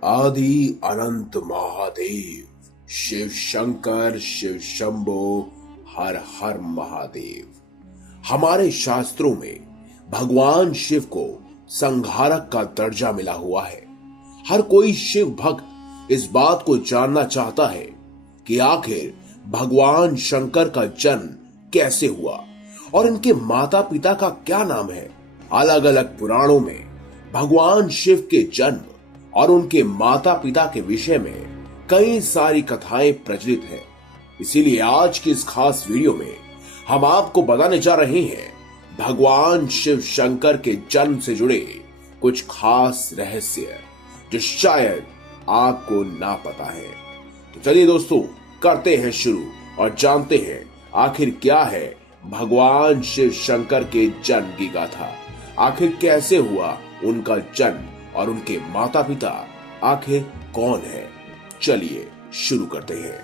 आदि अनंत महादेव, शिव शंकर, शिव शंभो, हर हर महादेव। हमारे शास्त्रों में भगवान शिव को संहारक का दर्जा मिला हुआ है। हर कोई शिव भक्त इस बात को जानना चाहता है कि आखिर भगवान शंकर का जन्म कैसे हुआ और इनके माता पिता का क्या नाम है। अलग अलग पुराणों में भगवान शिव के जन्म और उनके माता पिता के विषय में कई सारी कथाएं प्रचलित हैं। इसीलिए आज की इस खास वीडियो में हम आपको बताने जा रहे हैं भगवान शिव शंकर के जन्म से जुड़े कुछ खास रहस्य जो शायद आपको ना पता है। तो चलिए दोस्तों, करते हैं शुरू और जानते हैं आखिर क्या है भगवान शिव शंकर के जन्म की गाथा। आखिर कैसे हुआ उनका जन्म और उनके माता पिता आखिर कौन है। चलिए शुरू करते हैं,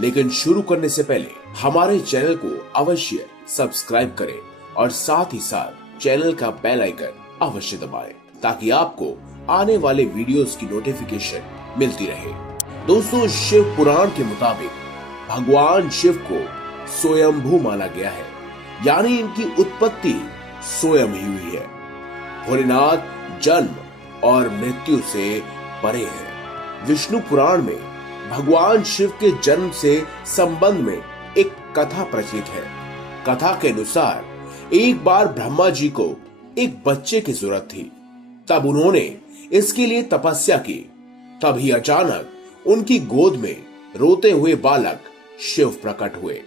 लेकिन शुरू करने से पहले हमारे चैनल को अवश्य सब्सक्राइब करें और साथ ही साथ चैनल का बेल आइकन अवश्य दबाएं ताकि आपको आने वाले वीडियोस की नोटिफिकेशन मिलती रहे। दोस्तों, शिव पुराण के मुताबिक भगवान शिव को स्वयंभू माना गया है, यानी इनकी उत्पत्ति स्वयं ही हुई है। भोलेनाथ जन्म और मृत्यु से परे है। विष्णु पुराण में भगवान शिव के जन्म से संबंध में एक कथा प्रचलित है। कथा के अनुसार एक बार ब्रह्मा जी को एक बच्चे की जरूरत थी। तब उन्होंने इसके लिए तपस्या की। तभी अचानक उनकी गोद में रोते हुए बालक शिव प्रकट हुए।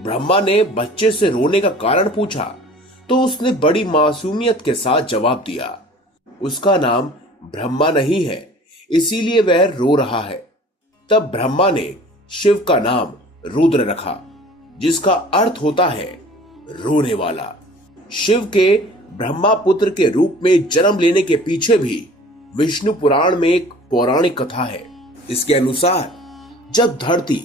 ब्रह्मा ने बच्चे से रोने का कारण पूछा तो उसने बड़ी मासूमियत के साथ जवाब दिया, उसका नाम ब्रह्मा नहीं है, इसीलिए वह रो रहा है। तब ब्रह्मा ने शिव का नाम रुद्र रखा, जिसका अर्थ होता है रोने वाला। शिव के ब्रह्मा पुत्र के रूप में जन्म लेने के पीछे भी विष्णु पुराण में एक पौराणिक कथा है। इसके अनुसार जब धरती,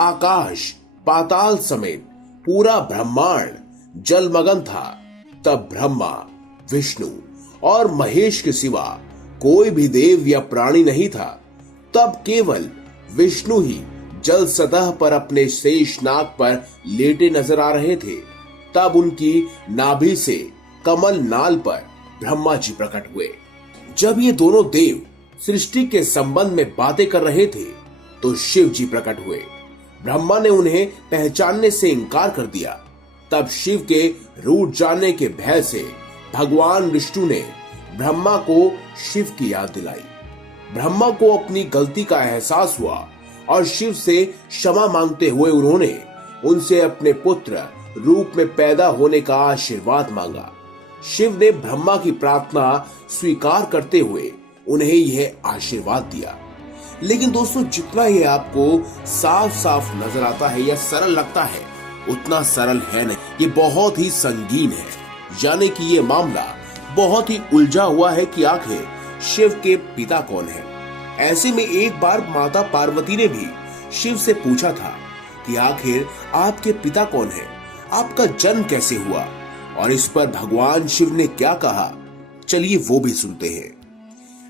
आकाश, पाताल समेत पूरा ब्रह्मांड जलमग्न था, तब ब्रह्मा, विष्णु और महेश के सिवा कोई भी देव या प्राणी नहीं था। तब केवल विष्णु ही जल सतह पर अपने शेष नाग पर लेटे नजर आ रहे थे। तब उनकी नाभि से कमल नाल पर ब्रह्मा जी प्रकट हुए। जब ये दोनों देव सृष्टि के संबंध में बातें कर रहे थे तो शिव जी प्रकट हुए। ब्रह्मा ने उन्हें पहचानने से इनकार कर दिया। तब शिव के रूठ जाने के भय से भगवान विष्णु ने ब्रह्मा को शिव की याद दिलाई। ब्रह्मा को अपनी गलती का एहसास हुआ और शिव से क्षमा मांगते हुए उन्होंने उनसे अपने पुत्र रूप में पैदा होने का आशीर्वाद मांगा। शिव ने ब्रह्मा की प्रार्थना स्वीकार करते हुए उन्हें यह आशीर्वाद दिया। लेकिन दोस्तों, जितना ये आपको साफ साफ नजर आता है या सरल लगता है, उतना सरल है नहीं। ये बहुत ही संगीन है, यानी कि ये मामला बहुत ही उलझा हुआ है कि आखिर शिव के पिता कौन है। ऐसे में एक बार माता पार्वती ने भी शिव से पूछा था कि आखिर आपके पिता कौन है, आपका जन्म कैसे हुआ, और इस पर भगवान शिव ने क्या कहा, चलिए वो भी सुनते हैं।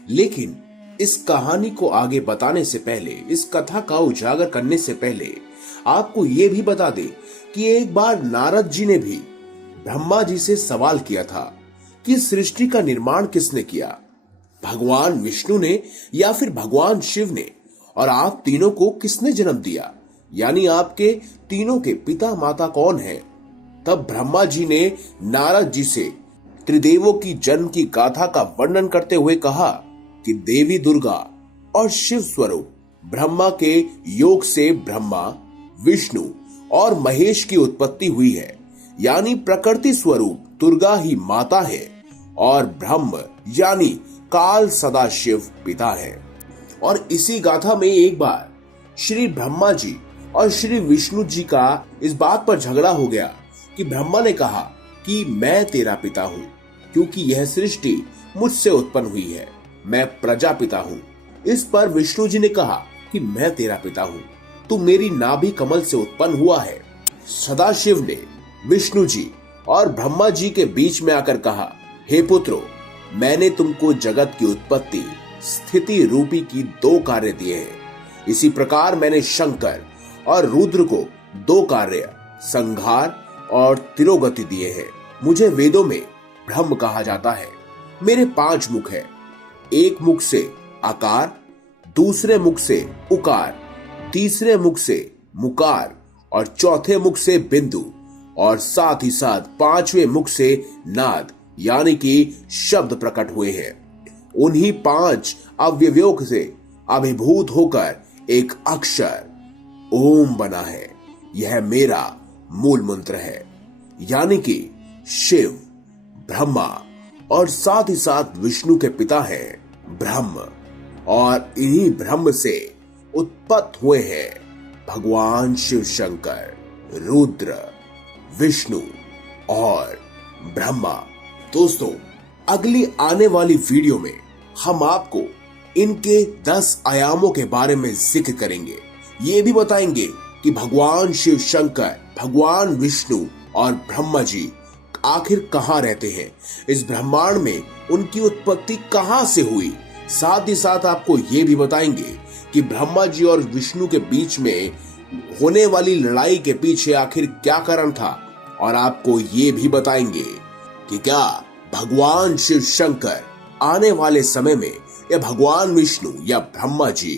लेकिन इस कहानी को आगे बताने से पहले, इस कथा का उजागर करने से पहले आपको ये भी बता दें कि एक बार नारद जी ने भी ब्रह्मा जी से सवाल किया था कि सृष्टि का निर्माण किसने किया, भगवान विष्णु ने या फिर भगवान शिव ने, और आप तीनों को किसने जन्म दिया, यानी आपके तीनों के पिता माता कौन है। तब ब्रह्मा जी ने नारद जी से त्रिदेवों की जन्म की गाथा का वर्णन करते हुए कहा कि देवी दुर्गा और शिव स्वरूप ब्रह्मा के योग से ब्रह्मा, विष्णु और महेश की उत्पत्ति हुई है, यानी प्रकृति स्वरूप दुर्गा ही माता है और ब्रह्म यानी काल सदाशिव पिता है। और इसी गाथा में एक बार श्री ब्रह्मा जी और श्री विष्णु जी का इस बात पर झगड़ा हो गया कि ब्रह्मा ने कहा कि मैं तेरा पिता हूँ क्योंकि यह सृष्टि मुझसे उत्पन्न हुई है, मैं प्रजापिता हूँ। इस पर विष्णु जी ने कहा कि मैं तेरा पिता हूँ, तू मेरी नाभि कमल से उत्पन्न हुआ है। सदाशिव ने विष्णु जी और ब्रह्मा जी के बीच में आकर कहा, हे पुत्रो, मैंने तुमको जगत की उत्पत्ति स्थिति रूपी की 2 कार्य दिए हैं। इसी प्रकार मैंने शंकर और रुद्र को 2 कार्य, संहार और तिरोगति दिए हैं। मुझे वेदों में ब्रह्म कहा जाता है। मेरे 5 मुख हैं। एक मुख से आकार, दूसरे मुख से उकार, तीसरे मुख से मुकार और चौथे मुख से बिंदु और साथ ही साथ 5वें मुख से नाद यानी कि शब्द प्रकट हुए हैं। उन्हीं 5 अवयवों से अभिभूत होकर एक अक्षर ओम बना है। यह मेरा मूल मंत्र है, यानी कि शिव, ब्रह्मा और साथ ही साथ विष्णु के पिता हैं ब्रह्म, और इन्हीं ब्रह्म से उत्पन्न हुए हैं भगवान शिव शंकर, रुद्र, विष्णु और ब्रह्मा। दोस्तों, अगली आने वाली वीडियो में हम आपको इनके 10 आयामों के बारे में जिक्र करेंगे। ये भी बताएंगे कि भगवान शिव शंकर, भगवान विष्णु और ब्रह्मा जी आखिर कहाँ रहते हैं, इस ब्रह्मांड में उनकी उत्पत्ति कहाँ से हुई। साथ ही साथ आपको ये भी बताएंगे कि ब्रह्मा जी और विष्णु के बीच में होने वाली लड़ाई के पीछे आखिर क्या कारण था, और आपको ये भी बताएंगे कि क्या भगवान शिव शंकर आने वाले समय में या भगवान विष्णु या ब्रह्मा जी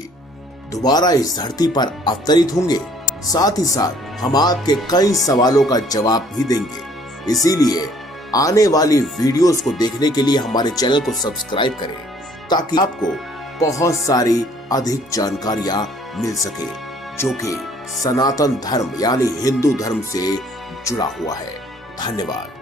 दोबारा इस धरती पर अवतरित होंगे। साथ ही साथ हम आपके कई सवालों का जवाब भी देंगे। इसीलिए आने वाली वीडियोस को देखने के लिए हमारे चैनल को सब्सक्राइब करें, ताकि आपको बहुत सारी अधिक जानकारियां मिल सके जो कि सनातन धर्म यानी हिंदू धर्म से जुड़ा हुआ है। धन्यवाद।